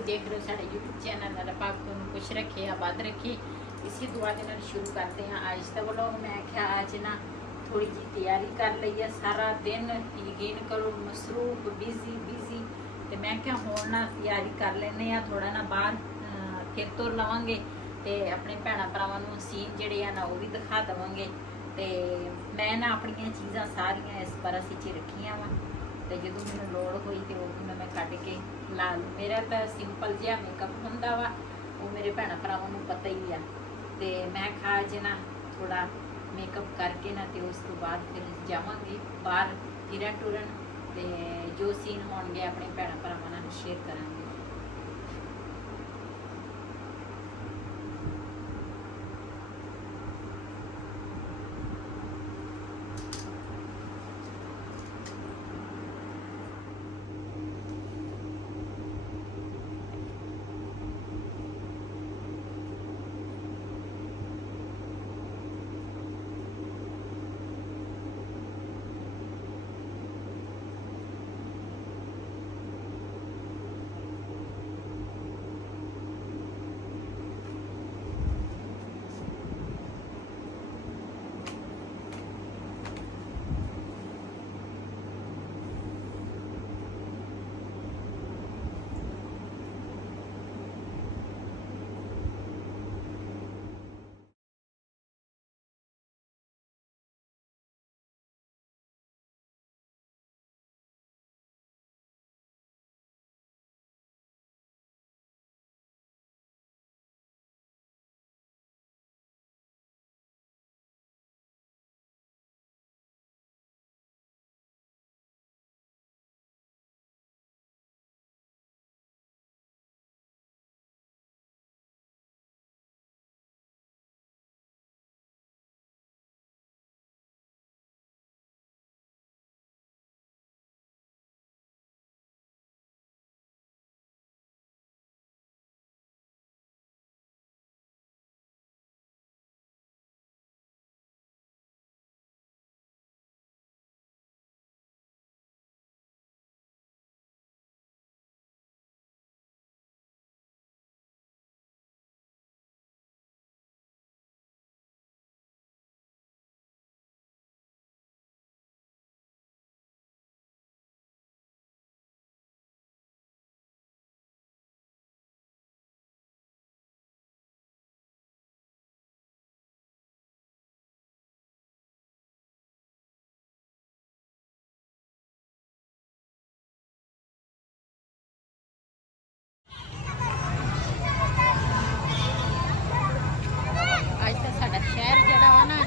ਤੁਸੀਂ ਦੇਖ ਰਹੇ ਹੋ ਸਾਡੇ YouTube ਚੈਨਲ। ਅੱਲਾਹ ਪਾਕ ਤੁਹਾਨੂੰ ਖੁਸ਼ ਰੱਖੇ, ਆਬਾਦ ਰੱਖੇ। ਇਸੇ ਦੁਆ ਦੇ ਨਾਲ ਸ਼ੁਰੂ ਕਰਦੇ ਹਾਂ ਅੱਜ ਦਾ ਵਲੋਗ। ਮੈਂ ਕਿਹਾ ਅੱਜ ਨਾ ਥੋੜੀ ਜੀ ਤਿਆਰੀ ਕਰ ਲਈ ਹੈ। ਸਾਰਾ ਦਿਨ ਯਕੀਨ ਕਰੋ ਮਸਰੂਫ ਬਿਜ਼ੀ ਤੇ ਮੈਂ ਕਿਹਾ ਹੁਣ ਨਾ ਤਿਆਰੀ ਕਰ ਲੈਨੇ ਆ, ਥੋੜਾ ਨਾ ਬਾਹਰ ਫਿਰ ਤੁਰ ਲਵਾਂਗੇ ਤੇ ਆਪਣੇ ਭੈਣਾਂ ਭਰਾਵਾਂ ਨੂੰ ਸੀਨ ਜਿਹੜੇ ਆ ਨਾ ਉਹ ਵੀ ਦਿਖਾ ਦੇਵਾਂਗੇ। ਤੇ ਮੈਂ ਨਾ ਆਪਣੀਆਂ ਚੀਜ਼ਾਂ ਸਾਰੀਆਂ ਇਸ ਪਰਸ ਵਿੱਚ ਰੱਖੀਆਂ ਵਾ ਤੇ ਜਦੋਂ ਮੈਨੂੰ ਲੋੜ ਹੋਈ ਤੇ ਉਹ ਮੈਂ ਕੱਢ ਕੇ ਲਾ ਲੂ। ਮੇਰਾ ਤਾਂ ਸਿੰਪਲ ਜਿਹਾ ਮੇਕਅਪ ਹੁੰਦਾ ਵਾ, ਉਹ ਮੇਰੇ ਭੈਣਾਂ ਭਰਾਵਾਂ ਨੂੰ ਪਤਾ ਹੀ ਆ। ਤੇ ਮੈਂ ਖਾ ਜੇ ਨਾ ਥੋੜਾ ਮੇਕਅਪ ਕਰਕੇ ਨਾ ਤੇ ਉਸ ਤੋਂ ਬਾਅਦ ਫਿਰ ਜਾਵਾਂਗੇ ਬਾਹਰ ਫਿਰਨ ਟੁਰਨ ਤੇ ਜੋ ਸੀਨ ਹੋਣਗੇ ਆਪਣੇ ਭੈਣਾਂ ਭਰਾਵਾਂ ਨਾਲ ਸ਼ੇਅਰ ਕਰਾਂਗੇ।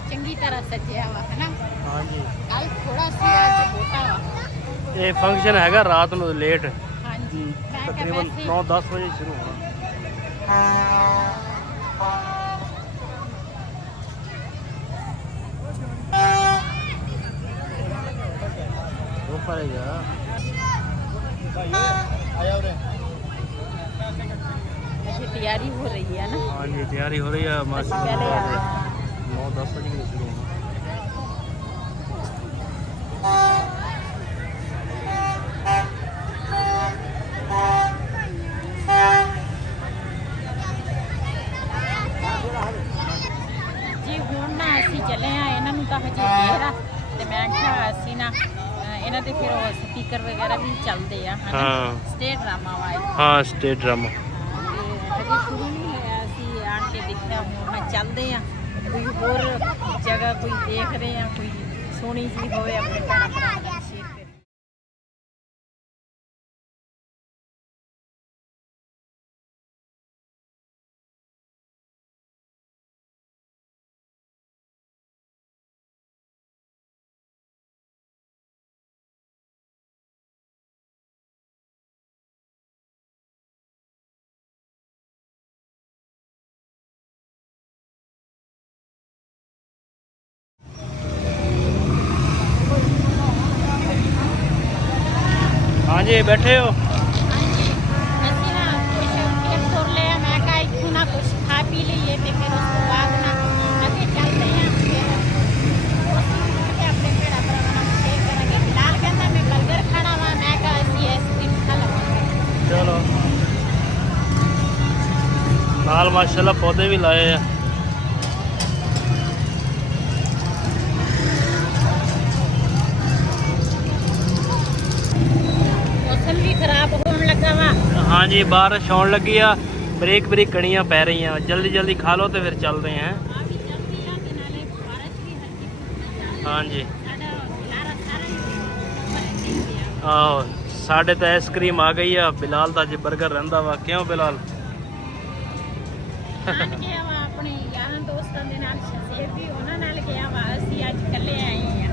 ਚੰਗੀ ਤਰ੍ਹਾਂ ਸਜਿਆ ਵਾ ਹੈ ਨਾ। ਹਾਂਜੀ ਕੱਲ ਥੋੜਾ ਸੀ, ਅੱਜ ਬਹੁਤਾ ਵਾ। ਇਹ ਫੰਕਸ਼ਨ ਹੈਗਾ ਰਾਤ ਨੂੰ ਲੇਟ, ਹਾਂਜੀ ਤਕਰੀਬਨ 9-10 ਵਜੇ ਸ਼ੁਰੂ ਹੋਣਾ। ऊपर जा आया उरे। तैयारी हो रही है ना। हाँ जी तैयारी हो रही है। 9-10 बजे के शुरू होना। जी ਹੁਣ ਨਾ ਅਸੀਂ ਚੱਲੇ ਆ, ਇਹਨਾਂ ਨੂੰ ਤਾਂ ਹਜੇ ਦੇਰ ਆ ਤੇ ਮੈਂ ਕਿਹਾ ਅਸੀਂ ਨਾ ਇਹਨਾਂ ਦੇ ਫਿਰ ਉਹ ਸਪੀਕਰ ਵਗੈਰਾ ਵੀ ਚੱਲਦੇ ਆ ਹਨਾ। ਸਟੇਟ ਡਰਾਮਾ ਵਾ। ਹਾਂ ਸਟੇਟ ਡਰਾਮਾ ਹਜੇ ਸ਼ੁਰੂ ਨਹੀਂ ਹੋਇਆ। ਅਸੀਂ ਆਣ ਕੇ ਦੇਖਿਆ ਹੁਣ ਚੱਲਦੇ ਆ, ਕੋਈ ਹੋਰ ਜਗ੍ਹਾ ਕੋਈ ਦੇਖ ਰਹੇ ਆ, ਕੋਈ ਸੋਹਣੀ ਜੀ ਹੋਵੇ ਆਪਣੇ ਭੈਣਾਂ ਭਰਾਵਾਂ ਨਾਲ ਸ਼ੇਅਰ ਕਰੀਏ। हाँ जी बैठे हो। ਅਸੀਂ ਨਾ ਕੁਛ ਫਿਰ ਤੁਰ ਲਿਆ। ਮੈਂ ਕਿਹਾ ਇੱਥੋਂ ਨਾ ਕੁਛ ਖਾ ਪੀ ਲਈਏ ਤੇ ਫਿਰ ਉਸ ਤੋਂ ਬਾਅਦ ਨਾ ਅੱਗੇ ਚੱਲਦੇ ਹਾਂ। ਫਿਰ ਅਸੀਂ ਆਪਣੇ ਭੈਣਾਂ ਭਰਾਵਾਂ ਨਾਲ ਸ਼ੇਅਰ ਕਰਾਂਗੇ। ਫਿਲਹਾਲ ਕਹਿੰਦਾ ਮੈਂ ਬਰਗਰ ਖਾਣਾ ਵਾ, ਮੈਂ ਕਿਹਾ ਅਸੀਂ ਆਈਸਕ੍ਰੀਮ ਖਾ ਲਵਾਂਗੇ। चलो ਨਾਲ ਮਾਸ਼ਾਅੱਲਾ ਪੌਦੇ ਵੀ ਲਾਏ ਆ। ਮੌਸਮ ਵੀ ਖਰਾਬ ਹੋਣ ਲੱਗਾ ਵਾ। ਹਾਂਜੀ ਬਾਰਿਸ਼ ਆਉਣ ਲੱਗੀ ਆ, ਬਰੀਕ ਬਰੀਕ ਕਣੀਆਂ ਪੈ ਰਹੀਆਂ। ਜਲਦੀ ਜਲਦੀ ਖਾ ਲਓ ਤੇ ਫਿਰ ਚੱਲਦੇ ਹਾਂ। ਆ ਵੀ ਚੱਲਦੀ ਆ ਤੇ ਨਾਲੇ ਬਾਰਿਸ਼ ਵੀ ਹਲਕੀ ਹਾਂਜੀ ਸਾਡਾ ਲਾਰਾ ਸਾਰਾ ਆਹੋ, ਸਾਡੇ ਤਾਂ ਆਈਸਕ੍ਰੀਮ ਆ ਗਈ ਆ। ਬਿਲਾਲ ਦਾ ਅੱਜ 버ਗਰ ਰਹਿੰਦਾ ਵਾ। ਕਿਉਂ ਬਿਲਾਲ? ਆਣ ਗਿਆ ਵਾ ਆਪਣੇ ਯਾਰਾਂ ਦੋਸਤਾਂ ਦੇ ਨਾਲ, ਸ਼ਜ਼ੇਬ ਵੀ ਉਹਨਾਂ ਨਾਲ ਗਿਆ ਵਾ। ਅਸੀਂ ਅੱਜ ਇਕੱਲੇ ਆਏ ਆ।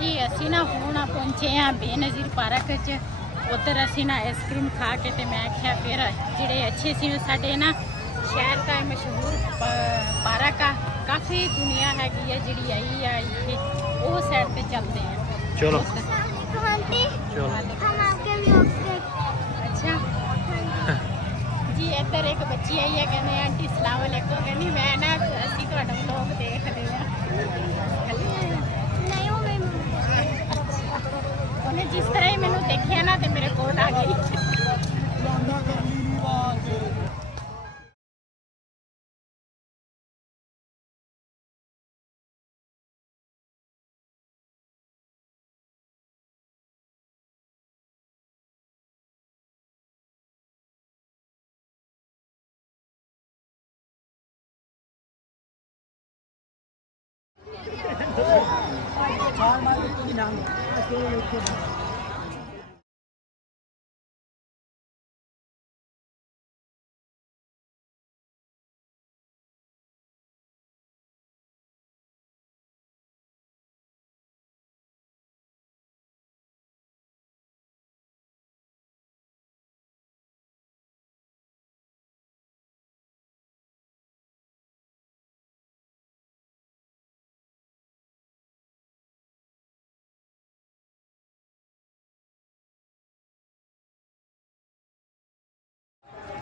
ਜੀ ਅਸੀਂ ਨਾ ਹੁਣ ਪਹੁੰਚੇ ਆ ਬੇਨਜ਼ੀਰ ਪਾਰਕ 'ਚ। ਉੱਧਰ ਅਸੀਂ ਨਾ ਆਈਸਕ੍ਰੀਮ ਖਾ ਕੇ ਤੇ ਮੈਂ ਆਖਿਆ ਫਿਰ ਜਿਹੜੇ ਅੱਛੇ ਸੀ ਸਾਡੇ ਨਾ ਸ਼ਹਿਰ ਦਾ ਮਸ਼ਹੂਰ ਪਾਰਕ ਆ, ਕਾਫੀ ਦੁਨੀਆ ਹੈਗੀ ਆ ਜਿਹੜੀ ਆਈ ਆ ਇੱਥੇ, ਉਹ ਸਾਈਡ ਤੇ ਚੱਲਦੇ ਆ। ਚਲੋ ਚਲੋ। ਅੱਛਾ ਜੀ, ਇੱਧਰ ਇੱਕ ਬੱਚੀ ਆਈ ਹੈ, ਕਹਿੰਦੇ ਆਂਟੀ ਸਲਾਮ ਅਲੈਕੁਮ। ਕਹਿੰਦੀ ਮੈਂ ਨਾ ਅਸੀਂ ਤੁਹਾਡਾ ਵਲੋਗ ਦੇਖ ਲਿਆ। ਉਹਨੇ ਜਿਸ ਤਰ੍ਹਾਂ ਹੀ ਮੈਨੂੰ ਦੇਖਿਆ ਨਾ ਤੇ ਮੇਰੇ ਕੋਲ ਆ ਗਈ।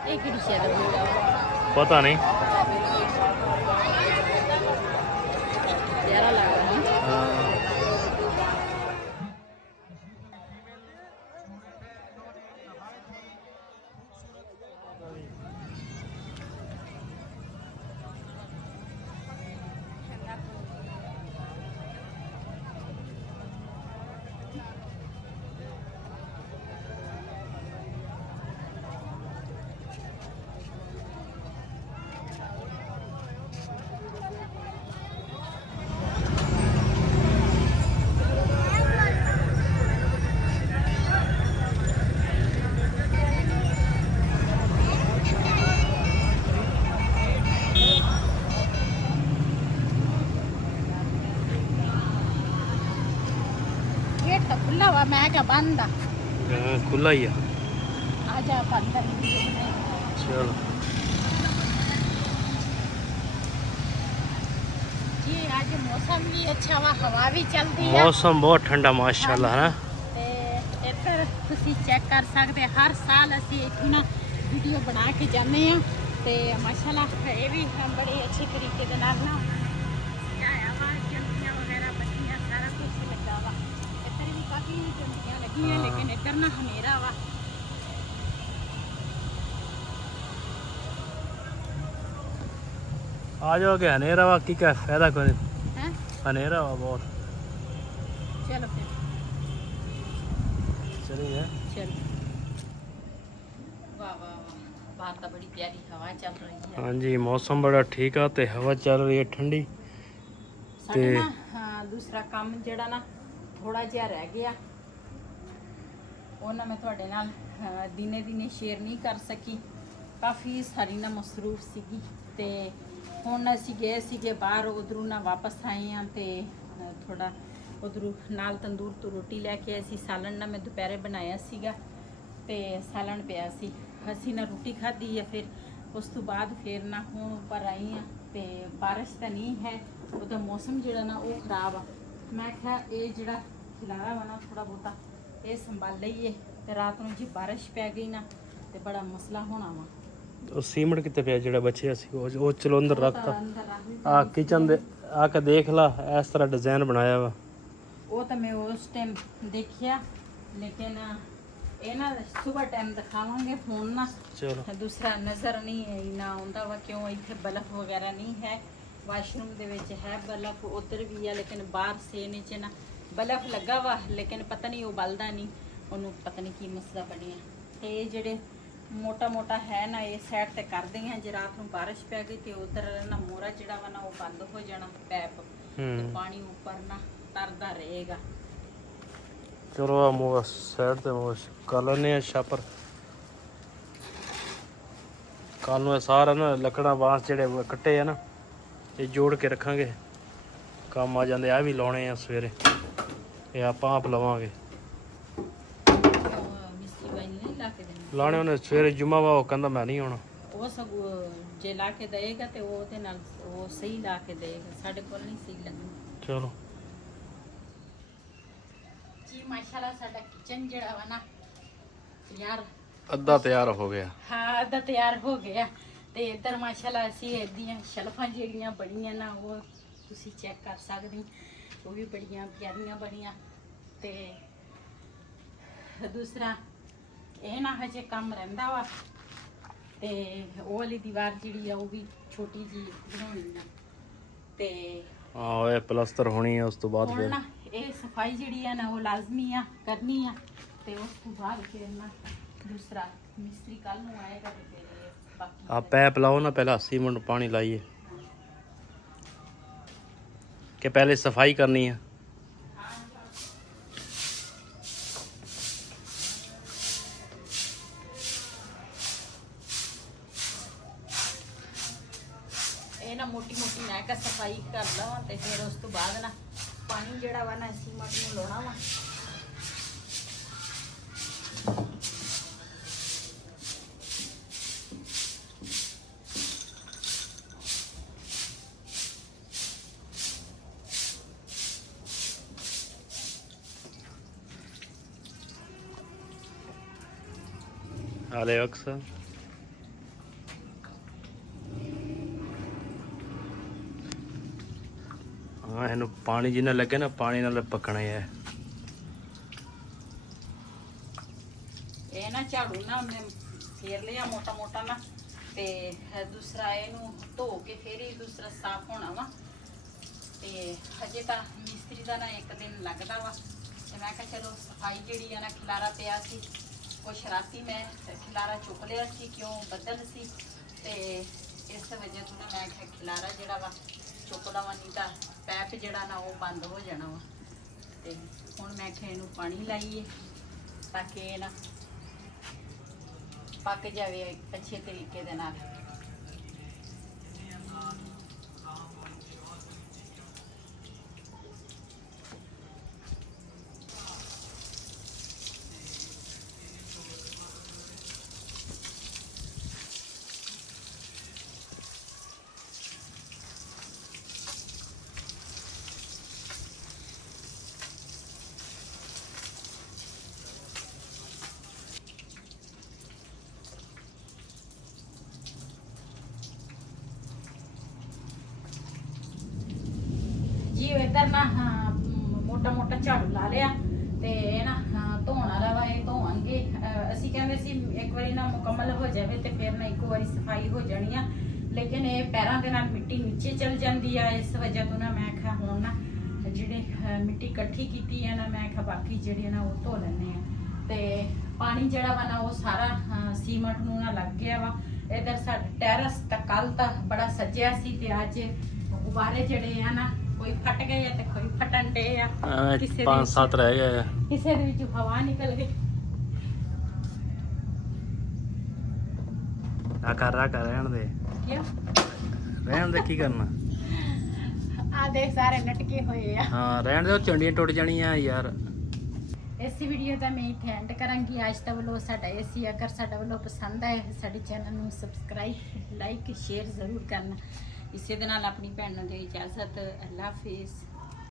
ਇਹ ਕਿਹੜੀ ਸ਼ਹਿਰ ਦਾ ਪਤਾ ਨਹੀਂ। ਪਿਆਰਾ ਲੱਗ ਰਿਹਾ ਹੈ। गेट तो खुला हुआ, मैं क्या बंद आ? खुला ही है। आजा अंदर। चलो जी, आज मौसम भी अच्छा हुआ, हवा भी चलती है। मौसम बहुत ठंडा माशाल्लाह है ना। ਤੇ ਇੱਧਰ ਤੁਸੀਂ ਚੈੱਕ ਕਰ ਸਕਦੇ, ਹਰ ਸਾਲ ਅਸੀਂ ਇੱਥੇ ਨਾ ਵੀਡੀਓ ਬਣਾ ਕੇ ਜਾਂਦੇ ਆ ਤੇ ਮਾਸ਼ਾਅੱਲਾ ਇਹ ਵੀ ਬੜੇ ਅੱਛੇ ਤਰੀਕੇ ਦੇ ਨਾਲ ਨਾ ਸਜਾਇਆ ਵਾ। ਜੰਮੀਆਂ ਵਗੈਰਾ ਬੱਤੀਆਂ ਸਾਰਾ ਕੁਝ ਲੱਗਾ ਵਾ। ਇੱਧਰ ਵੀ ਕਾਫੀ ਜੰਮੀਆਂ ਲੱਗੀਆਂ, ਲੇਕਿਨ ਇੱਧਰ ਨਾ ਹਨੇਰਾ ਵਾ। आ जाओगे हनेरा वा की क्या फायदा कोई हैं? हनेरा वा बहुत। चलो फिर चलिए चलो। वाह वाह वाह, ਬਾਹਰ ਤਾਂ ਬੜੀ ਪਿਆਰੀ ਹਵਾ ਚੱਲ ਰਹੀ ਹੈ। ਹਾਂਜੀ ਮੌਸਮ ਬੜਾ ਠੀਕ ਆ ਤੇ ਹਵਾ ਚੱਲ ਰਹੀ ਹੈ ਠੰਡੀ। ਸਾਡੇ ਨਾ ਦੂਸਰਾ ਕੰਮ ਜਿਹੜਾ ਨਾ ਥੋੜਾ ਜਿਹਾ ਰਹਿ ਗਿਆ, ਉਹ ਨਾ ਮੈਂ ਤੁਹਾਡੇ ਨਾਲ ਦਿਨੇ ਦਿਨੇ ਸ਼ੇਅਰ ਨਹੀਂ ਕਰ ਸਕੀ, ਕਾਫੀ ਸਾਰੀ ਨਾ ਮਸਰੂਫ ਸੀਗੀ। ਤੇ ਹੁਣ ਅਸੀਂ ਗਏ ਸੀਗੇ ਬਾਹਰ, ਉਧਰੋਂ ਨਾ ਵਾਪਸ ਆਏ ਆ ਤੇ ਥੋੜਾ ਉਧਰੋਂ ਨਾਲ ਤੰਦੂਰ ਤੋਂ ਰੋਟੀ ਲੈ ਕੇ ਆਏ ਸੀ। ਸਾਲਣ ਨਾ ਮੈਂ ਦੁਪਹਿਰੇ ਬਣਾਇਆ ਸੀਗਾ ਤੇ ਸਾਲਣ ਪਿਆ ਸੀ, ਅਸੀਂ ਨਾ ਰੋਟੀ ਖਾਧੀ ਆ। ਫਿਰ ਉਸ ਤੋਂ ਬਾਅਦ ਫਿਰ ਨਾ ਹੁਣ ਉੱਪਰ ਆਈ ਆ ਤੇ ਬਾਰਿਸ਼ ਤਾਂ ਨਹੀਂ ਹੈ, ਉਹਦਾ ਮੌਸਮ ਜਿਹੜਾ ਨਾ ਉਹ ਖਰਾਬ ਆ। ਮੈਂ ਕਿਹਾ ਇਹ ਜਿਹੜਾ ਖਿਲਾਰਾ ਵਾ ਨਾ ਥੋੜਾ ਬਹੁਤਾ ਇਹ ਸੰਭਾਲ ਲਈਏ, ਤੇ ਰਾਤ ਨੂੰ ਜੇ ਬਾਰਿਸ਼ ਪੈ ਗਈ ਨਾ ਤੇ ਬੜਾ ਮਸਲਾ ਹੋਣਾ ਵਾ। ਉਹ ਸੀਮਟ ਕਿੱਥੇ ਪਿਆ ਜਿਹੜਾ ਬਚਿਆ ਸੀ? ਉਹ ਚਲੋ ਅੰਦਰ ਰੱਖਤਾ। ਅੰਦਰ ਰੱਖ ਦਿੱਤਾ। ਆ ਕਿਚਨ ਦੇ ਆ ਕੇ ਦੇਖ ਲਾ, ਇਸ ਤਰ੍ਹਾਂ ਡਿਜ਼ਾਈਨ ਬਣਾਇਆ ਵਾ। ਉਹ ਤਾਂ ਮੈਂ ਉਸ ਟਾਈਮ ਦੇਖਿਆ, ਲੇਕਿਨ ਇਹ ਨਾ ਸਵੇਰ ਟਾਈਮ ਦਿਖਾਵਾਂਗੇ ਫੋਨ ਨਾ। ਚਲੋ ਦੂਸਰਾ ਨਜ਼ਰ ਨਹੀਂ ਇੰਨਾ ਆਉਂਦਾ ਵਾ, ਕਿਉਂ ਇੱਥੇ ਬਲਬ ਵਗੈਰਾ ਨਹੀਂ ਹੈ। ਵਾਸ਼ਰੂਮ ਦੇ ਵਿੱਚ ਹੈ ਬਲਬ, ਉਧਰ ਵੀ ਆ, ਲੇਕਿਨ ਬਾਹਰ ਸੇ ਨੀਚੇ ਨਾ ਬਲਬ ਲੱਗਾ ਵਾ, ਲੇਕਿਨ ਪਤਾ ਨਹੀਂ ਉਹ ਬਲਦਾ ਨਹੀਂ, ਉਹਨੂੰ ਪਤਾ ਨਹੀਂ ਕੀ ਮਸਲਾ ਬਣਿਆ। ਤੇ ਇਹ ਜਿਹੜੇ ਮੋਟਾ ਮੋਟਾ ਹੈ ਨਾ ਇਹ ਸਾਈਡ ਤੇ ਕਰਦੇ ਹਾਂ, ਜੇ ਰਾਤ ਨੂੰ ਬਾਰਿਸ਼ ਪੈ ਗਈ ਤੇ ਉਧਰ ਨਾ ਮੋਰਾ ਜਿਹੜਾ ਵਾ ਨਾ ਉਹ ਬੰਦ ਹੋ ਜਾਣਾ ਪੈਪ, ਤੇ ਪਾਣੀ ਉੱਪਰ ਨਾ ਤਰਦਾ ਰਹੇਗਾ। ਚਲੋ ਆ ਮੋਰ ਸਾਈਡ ਤੇ ਮੋਰ ਕਰ ਲੈਨੇ ਆ ਛਾਪਰ। ਕੱਲ ਨੂੰ ਇਹ ਸਾਰਾ ਨਾ ਲੱਕੜਾਂ ਬਾਂਸ ਜਿਹੜੇ ਕੱਟੇ ਆ ਨਾ ਇਹ ਜੋੜ ਕੇ ਰੱਖਾਂਗੇ, ਕੰਮ ਆ ਜਾਂਦੇ। ਆ ਵੀ ਲਾਉਣੇ ਆ ਸਵੇਰੇ, ਇਹ ਆਪਾਂ ਆਪ ਲਵਾਂਗੇ। ਮਿਸਤਰੀ ਬਾਈ ਨਹੀਂ ਲਾ ਕੇ ਦੇਣਾ ਲਾਣੇ ਉਹਨੇ ਸਵੇਰੇ ਜੁਮਾ ਵਾ, ਉਹ ਕਹਿੰਦਾ ਮੈਂ ਨਹੀਂ ਆਉਣਾ। ਉਹ ਸਭ ਜੇ ਲਾ ਕੇ ਦੇਗਾ ਤੇ ਉਹਦੇ ਨਾਲ ਉਹ ਸਹੀ ਲਾ ਕੇ ਦੇਗਾ, ਸਾਡੇ ਕੋਲ ਨਹੀਂ ਸਹੀ ਲੱਗਣੀ। ਚਲੋ ਜੀ ਮਾਸ਼ਾਅੱਲਾ ਸਾਡਾ ਕਿਚਨ ਜਿਹੜਾ ਵਾ ਨਾ ਯਾਰ ਅੱਧਾ ਤਿਆਰ ਹੋ ਗਿਆ। ਹਾਂ ਅੱਧਾ ਤਿਆਰ ਹੋ ਗਿਆ। ਤੇ ਇੱਧਰ ਮਾਸ਼ਾਅੱਲਾ ਅਸੀਂ ਇਹਦੀਆਂ ਸ਼ਲਫਾਂ ਜਿਹੜੀਆਂ ਬਣੀਆਂ ਨਾ ਉਹ ਤੁਸੀਂ ਚੈੱਕ ਕਰ ਸਕਦੇ ਹੋ, ਉਹ ਵੀ ਬੜੀਆਂ ਪਿਆਰੀਆਂ ਬਣੀਆਂ। ਤੇ ਦੂਸਰਾ ਇਹ ਨਾ ਹਜੇ ਕੰਮ ਰਹਿੰਦਾ ਵਾ, ਤੇ ਉਹ ਵਾਲੀ ਦੀਵਾਰ ਜਿਹੜੀ ਆ ਉਹ ਵੀ ਛੋਟੀ ਜੀ ਬਣਾਉਣੀ ਆ। ਤੇ ਆਹ ਇਹ ਪਲਸਤਰ ਹੋਣੀ ਆ, ਉਸ ਤੋਂ ਬਾਅਦ ਹੁਣ ਫਿਰ ਨਾ ਇਹ ਸਫਾਈ ਜਿਹੜੀ ਆ ਨਾ ਉਹ ਲਾਜ਼ਮੀ ਆ ਕਰਨੀ ਆ। ਤੇ ਉਸ ਤੋਂ ਬਾਅਦ ਫਿਰ ਨਾ ਦੂਸਰਾ ਮਿਸਤਰੀ ਕੱਲ ਨੂੰ ਆਏਗਾ ਤੇ ਫਿਰ ਬਾਕੀ ਆ ਪੈਪ ਲਾਓ ਨਾ, ਪਹਿਲਾਂ ਸੀਮੈਂਟ ਪਾਣੀ ਲਾਈਏ ਕਿ ਪਹਿਲੇ ਸਫਾਈ ਕਰਨੀ ਆ? ਇਹ ਨਾ ਮੋਟੀ ਮੋਟੀ ਮੈਂ ਕਾ ਸਫਾਈ ਕਰ ਲਵਾਂ ਤੇ ਫਿਰ ਉਸ ਤੋਂ ਬਾਅਦ ਨਾ ਪਾਣੀ ਜਿਹੜਾ ਵਾ ਨਾ ਸੀਮੈਂਟ ਨੂੰ ਲਾਉਣਾ ਵਾ। ਹਾਲੇ ਅਕਸਰ ਹਾਂ ਇਹਨੂੰ ਪਾਣੀ ਜਿੰਨਾ ਲੱਗੇ ਨਾ ਪਾਣੀ ਨਾਲ ਪੱਕਣਾ ਹੈ। ਇਹ ਨਾ ਝਾੜੂ ਨਾ ਮੈਂ ਫੇਰ ਲਿਆ ਮੋਟਾ ਮੋਟਾ ਨਾ, ਤੇ ਦੂਸਰਾ ਇਹਨੂੰ ਧੋ ਕੇ ਫੇਰ ਹੀ ਦੂਸਰਾ ਸਾਫ਼ ਹੋਣਾ ਵਾ। ਤੇ ਹਜੇ ਤਾਂ ਮਿਸਤਰੀ ਦਾ ਨਾ ਇੱਕ ਦਿਨ ਲੱਗਦਾ ਵਾ, ਤੇ ਮੈਂ ਕਿਹਾ ਚਲੋ ਸਫਾਈ ਜਿਹੜੀ ਆ ਨਾ ਖਿਲਾਰਾ ਪਿਆ ਸੀ, ਕੁਛ ਰਾਤੀ ਮੈਂ ਖਿਲਾਰਾ ਚੁੱਕ ਲਿਆ ਸੀ, ਕਿਉਂ ਬੱਦਲ ਸੀ, ਤੇ ਇਸ ਵਜ੍ਹਾ ਤੋਂ ਨਾ ਮੈਂ ਕਿਹਾ ਖਿਲਾਰਾ ਜਿਹੜਾ ਵਾ ਚੁੱਕ ਲਵਾਂ, ਨਹੀਂ ਤਾਂ ਪੈਪ ਜਿਹੜਾ ਨਾ ਉਹ ਬੰਦ ਹੋ ਜਾਣਾ ਵਾ। ਤੇ ਹੁਣ ਮੈਂ ਕਿਹਾ ਇਹਨੂੰ ਪਾਣੀ ਲਾਈਏ ਤਾਂ ਕਿ ਇਹ ਨਾ ਪੱਕ ਜਾਵੇ ਅੱਛੇ ਤਰੀਕੇ ਦੇ ਨਾਲ। ਜੀ ਇੱਧਰ ਨਾ ਮੋਟਾ ਮੋਟਾ ਝਾੜੂ ਲਾ ਲਿਆ, ਤੇ ਇਹ ਨਾ ਧੋਣ ਵਾਲਾ ਵਾ, ਇਹ ਧੋਵਾਂਗੇ। ਅਸੀਂ ਕਹਿੰਦੇ ਸੀ ਇੱਕ ਵਾਰੀ ਨਾ ਮੁਕੰਮਲ ਹੋ ਜਾਵੇ ਤੇ ਫਿਰ ਨਾ ਇੱਕ ਵਾਰੀ ਸਫਾਈ ਹੋ ਜਾਣੀ ਆ, ਲੇਕਿਨ ਇਹ ਪੈਰਾਂ ਦੇ ਨਾਲ ਮਿੱਟੀ ਨੀਚੇ ਚਲ ਜਾਂਦੀ ਆ। ਇਸ ਵਜ੍ਹਾ ਤੋਂ ਨਾ ਮੈਂ ਕਿਹਾ ਹੁਣ ਨਾ ਜਿਹੜੇ ਮਿੱਟੀ ਇਕੱਠੀ ਕੀਤੀ ਆ ਨਾ, ਮੈਂ ਕਿਹਾ ਬਾਕੀ ਜਿਹੜੇ ਨਾ ਉਹ ਧੋ ਲੈਣੇ ਆ। ਤੇ ਪਾਣੀ ਜਿਹੜਾ ਵਾ ਨਾ ਉਹ ਸਾਰਾ ਸੀਮਟ ਨੂੰ ਨਾ ਲੱਗ ਗਿਆ ਵਾ। ਇਧਰ ਸਾਡਾ ਟੈਰਸ ਤਾਂ ਕੱਲ ਤਾਂ ਬੜਾ ਸਜਿਆ ਸੀ ਤੇ ਅੱਜ ਗੁਬਾਰੇ ਜਿਹੜੇ ਆ ਨਾ ਕੋਈ ਫਟ ਗਏ ਆ ਤੇ ਕੋਈ ਫਟਣ ਡੇ ਆ। ਕਿਸੇ ਦੇ 5-7 ਰਹਿ ਗਏ ਆ। ਕਿਸੇ ਦੇ ਵਿੱਚ ਹਵਾ ਨਿਕਲ ਗਈ। ਆ ਕਰ ਰਹਿਣ ਦੇ, ਕਿਉਂ ਰਹਿਣ ਦੇ, ਕੀ ਕਰਨਾ। ਆ ਦੇਖ ਸਾਰੇ ਲਟਕੇ ਹੋਏ ਆ। ਹਾਂ ਰਹਿਣ ਦੇ, ਉਹ ਚੰਡੀਆਂ ਟੁੱਟ ਜਾਣੀਆਂ ਯਾਰ। ਇਸ ਵੀਡੀਓ ਦਾ ਮੈਂ ਇੱਥੇ ਐਂਡ ਕਰਾਂਗੀ। ਅੱਜ ਦਾ ਵੱਲੋਂ ਸਾਡਾ ਏਸੀ ਅਗਰ ਸਾਡਾ ਵੱਲੋਂ ਪਸੰਦ ਆਏ ਸਾਡੇ ਚੈਨਲ ਨੂੰ ਸਬਸਕ੍ਰਾਈਬ ਲਾਈਕ ਸ਼ੇਅਰ ਜ਼ਰੂਰ ਕਰਨਾ। ਇਸੇ ਦੇ ਨਾਲ ਆਪਣੀ ਭੈਣ ਨੂੰ ਦੇ ਇਜਾਜ਼ਤ। ਅੱਲਾ ਹਾਫਿਜ਼।